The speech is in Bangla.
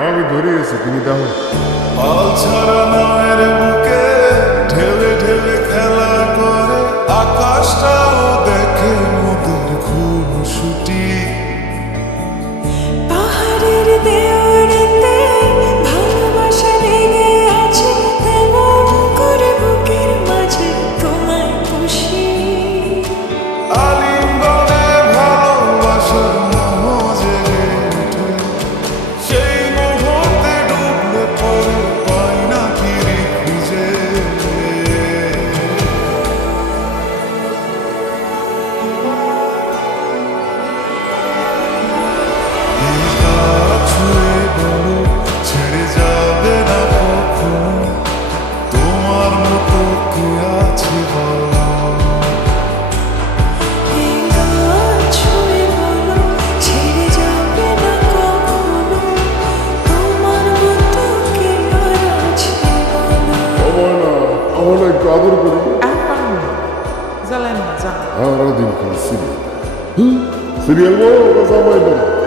আমি ধরে এসে তুমি দাও। পাল ছাড়া নামের বুকে ঠেলে ঢেলে খেলা করে আকাশ অনেক আদর করি জ্বালেন না যা আমরা দিন সিরিয়াল সিরিয়াল বলো জামাই বলো